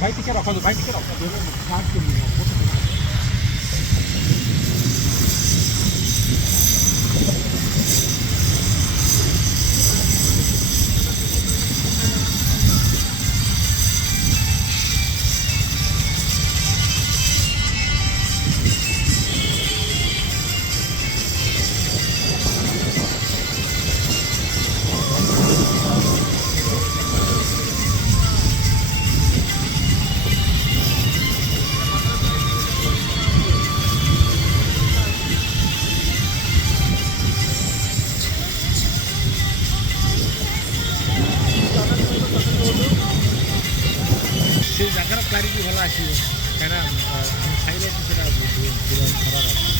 ଭାଇ ଟିକେ ରଖନ୍ତୁ ଭାଇ ଟିକେ ରଖନ୍ତୁ ଷ୍ଟାର୍ଟ କରିବି से जगार क्लारिटी भल आस खाइले खराब